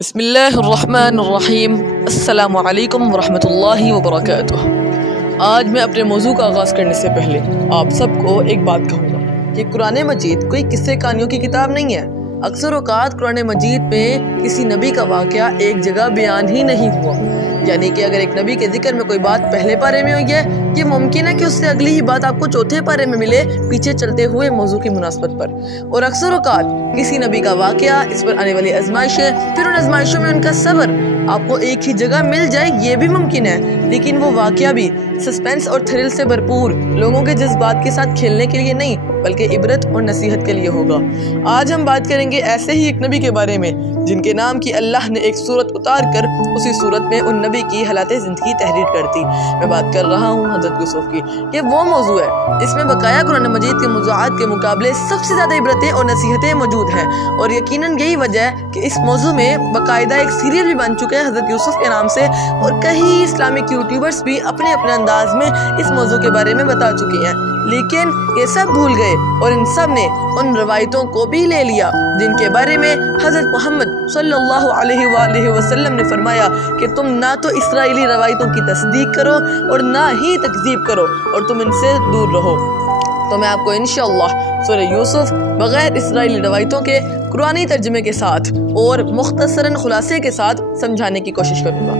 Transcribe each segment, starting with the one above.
بسم اللہ الرحمن الرحیم۔ السلام علیکم ورحمۃ اللہ وبرکاتہ۔ آج میں اپنے موضوع کا آغاز کرنے سے پہلے آپ سب کو ایک بات کہوں گا کہ قرآن مجید کوئی قصے کہانیوں کی کتاب نہیں ہے۔ اکثر اوقات قرآن مجید میں کسی نبی کا واقعہ ایک جگہ بیان ہی نہیں ہوا، یعنی کہ اگر ایک نبی کے ذکر میں کوئی بات پہلے پارے میں ہوئی ہے، یہ ممکن ہے کہ اس سے اگلی ہی بات آپ کو چوتھے پارے میں ملے پیچھے چلتے ہوئے موضوع کی مناسبت پر۔ اور اکثر اوقات کسی نبی کا واقعہ، اس پر آنے والی آزمائشیں، پھر ان آزمائشوں میں ان کا صبر آپ کو ایک ہی جگہ مل جائے، یہ بھی ممکن ہے، لیکن وہ واقعہ بھی سسپینس اور تھرل سے بھرپور، لوگوں کے جذبات کے ساتھ کھیلنے کے لیے نہیں بلکہ عبرت اور نصیحت کے لیے ہوگا۔ آج ہم بات کریں گے ایسے ہی ایک نبی کے بارے میں جن کے نام کی اللہ نے ایک صورت اتار کر اسی صورت میں ان نبی کی حالات زندگی تحریر کر دی۔ میں بات کر رہا ہوں حضرت یوسف کی۔ یہ وہ موضوع ہے جس میں بقایا قرآن مجید کے موضوعات کے مقابلے سب سے زیادہ عبرتیں اور نصیحتیں موجود ہیں، اور یقیناً یہی وجہ ہے کہ اس موضوع میں باقاعدہ ایک سیریل بھی بن چکا ہے حضرت یوسف کے نام سے، اور کئی اسلامک یوٹیوبرز بھی اپنے اپنے انداز میں اس موضوع کے بارے میں بتا چکے ہیں، لیکن یہ سب بھول گئے اور ان سب نے ان روایتوں کو بھی لے لیا جن کے بارے میں حضرت محمد صلی اللہ علیہ وآلہ وسلم نے فرمایا کہ تم نہ تو اسرائیلی روایتوں کی تصدیق کرو اور نہ ہی تکذیب کرو، اور تم ان سے دور رہو۔ تو میں آپ کو انشاءاللہ سورہ یوسف بغیر اسرائیلی روایتوں کے قرآنی ترجمے کے ساتھ اور مختصراً خلاصے کے ساتھ سمجھانے کی کوشش کروں گا۔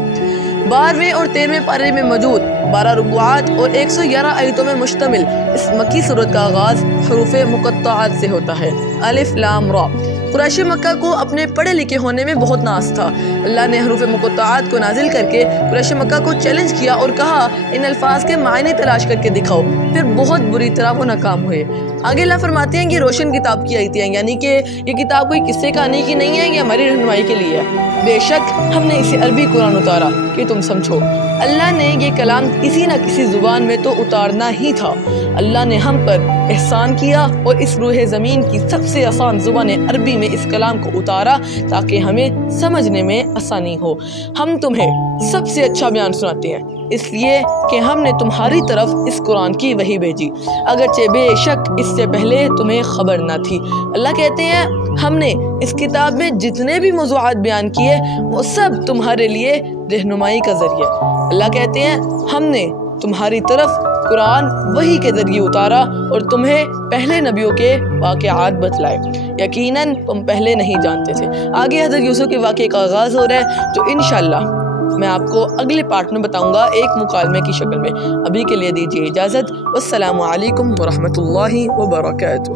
12ویں اور 13ویں پارے میں موجود 12 رکوعات اور 111 آیتوں میں مشتمل اس مکی سورت کا آغاز حروف مقطعات سے ہوتا ہے، الف لام را۔ قریش مکہ کو اپنے پڑھے لکھے ہونے میں بہت ناز تھا۔ اللہ نے حروف مقطعات کو نازل کر کے قریش مکہ کو چیلنج کیا اور کہا ان الفاظ کے معنی تلاش کر کے دکھاؤ، پھر بہت بری طرح وہ ناکام ہوئے۔ آگے اللہ فرماتے ہیں کہ روشن کتاب کی آیتیں ہیں، یعنی کہ یہ کتاب کوئی قصے کہانی کی نہیں ہے، یہ ہماری رہنمائی کے لیے ہے۔ بے شک ہم نے اسے عربی قرآن اتارا کہ تم سمجھو۔ اللہ نے یہ کلام کسی نہ کسی زبان میں تو اتارنا ہی تھا۔ اللہ نے ہم پر احسان کیا اور اس روح زمین کی سب سے آسان زبان عربی میں اس کلام کو اتارا تاکہ ہمیں سمجھنے میں آسانی ہو۔ ہم تمہیں سب سے اچھا بیان سناتے ہیں اس لیے کہ ہم نے تمہاری طرف اس قرآن کی وحی بھیجی، اگرچہ بے شک اس سے پہلے تمہیں خبر نہ تھی۔ اللہ کہتے ہیں ہم نے اس کتاب میں جتنے بھی موضوعات بیان کیے وہ سب تمہارے لیے رہنمائی کا ذریعہ۔ اللہ کہتے ہیں ہم نے تمہاری طرف قرآن وحی کے ذریعے اتارا اور تمہیں پہلے نبیوں کے واقعات بتلائے، یقیناً تم پہلے نہیں جانتے تھے۔ آگے حضرت یوسف کے واقعے کا آغاز ہو رہا ہے جو انشاءاللہ میں آپ کو اگلے پارٹ میں بتاؤں گا ایک مکالمے کی شکل میں۔ ابھی کے لیے دیجیے اجازت۔ والسلام علیکم ورحمۃ اللہ وبرکاتہ۔